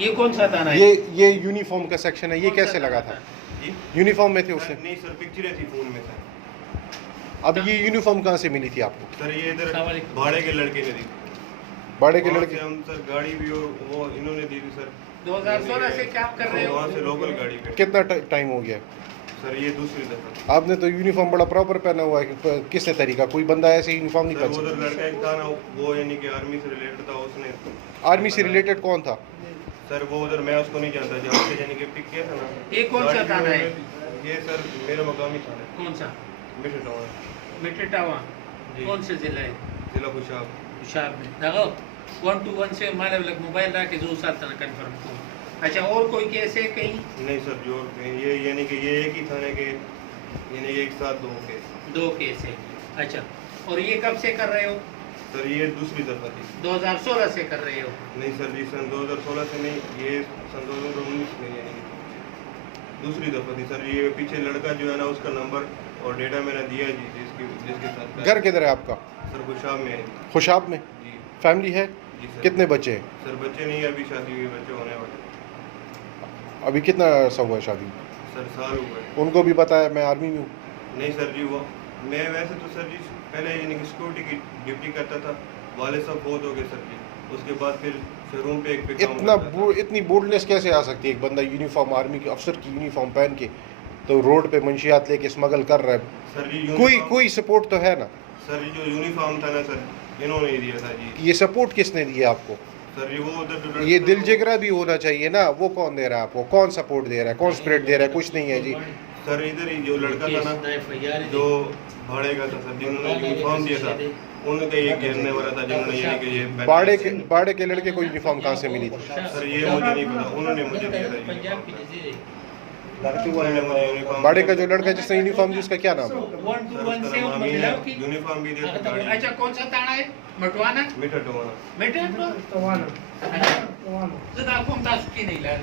ये कौन सा थाना है? ये यूनिफॉर्म का सेक्शन है, ये कैसे लगा था? यूनिफॉर्म में थे उससे? नहीं सर, पिक्चरें थी फोन में सर। अब ये यूनिफॉर्म कहाँ से मिली थी आपको? सर ये इधर भाड़े के लड़के ने दी। भाड़े के वहाँ लड़के? से हम सर गाड़ी भी और वो इन्होंने दी थी सर। 2016 से क्या कर रहे हो? वहाँ से लोकल गाड़ी पे। कितना टाइम हो गया? सर ये दूसरी दफा। आपने तो यूनिफॉर्म बड़ा प्रॉपर पहना हुआ है, किसने तरीका? कोई बंदा ऐसे यूनिफॉर्म नहीं सर पहन उधर सकता। लड़का एक था ना, वो यानी कि आर्मी से रिलेटेड था, उसने। आर्मी से रिलेटेड कौन था? सर वो उधर मैं उसको नहीं जानता, जहाँ से यानी कि पिक किया था ना। ये कौन सा थाना है? ये सर मेरा मकामी थाना है। कौन सा? मिठटावा। मिठटावा जी। कौन से जिला है? जिला खुशाब। हुशार में देखो 121 से हमारे लग मोबाइल रहा के जो साल तक कंफर्म को। अच्छा और कोई केस है कहीं? नहीं सर, जो ये यानी कि ये एक ही थाने के यानी एक साथ दो केस। है। अच्छा और ये कब से कर रहे हो? सर ये दूसरी दफा थी। 2016 से कर रहे हो? नहीं सर जी, सन 2016 से नहीं, ये सन 2019 में यानी कि दूसरी दफा थी सर। ये पीछे लड़का जो है ना, उसका नंबर और डेटा मैंने दिया जी, जिसके साथ। घर किधर है आपका? सर खुशाब में है। खुशाब में? जी फैमिली है? जी सर। कितने बच्चे हैं? सर बच्चे नहीं, अभी शादी हुई, बच्चे होने वाले। अभी कितना अर्सा हुआ है शादी? सर साल हुए। उनको भी पता है मैं आर्मी में हूँ? नहीं सर जी, वो मैं वैसे तो सर जी पहले यानी कि सिक्योरिटी की ड्यूटी करता था। वाले सब बहुत हो गए सर जी। उसके बाद फिर शोरूम पे एक पे काम करता था। इतनी बोल्डनेस कैसे आ सकती है? एक बंदा यूनिफॉर्म, आर्मी के अफसर की यूनिफॉर्म पहन के तो रोड पे मंशियात लेके स्मगल कर रहा है। सर जी कोई सपोर्ट तो है ना? सर जी जो यूनिफॉर्म था ना सर, इन्होंने ही दिया था जी। ये सपोर्ट किसने दिया आपको? सर जी वो उधर ये दिल जिगरा भी होना चाहिए ना। वो कौन दे रहा है आपको? कौन सपोर्ट दे रहा है? कौन स्प्रेड दे रहा है? कुछ नहीं है जी। सर इधर ही जो लड़का था ना, जो भाड़े का था सर, जिन्होंने यूनिफॉर्म दिया था, उनका ये घेरने वाला था, जिन्होंने यानी कि ये बाड़े के लड़के को यूनिफॉर्म कहाँ से मिली थी? सर ये मुझे नहीं पता, उन्होंने मुझे दिया था यूनिफॉर्म। उन्होंने मुझे यूनिफॉर्म। बाड़े का जो लड़का जिसने यूनिफॉर्म दी उसका क्या नाम है? 121 से मतलब कि यूनिफॉर्म भी दिया था। अच्छा कौन सा थाना है? मटवाना? मिठटावा। मिठटावा? अच्छा तो आपको हम तासुकी नहीं लगा।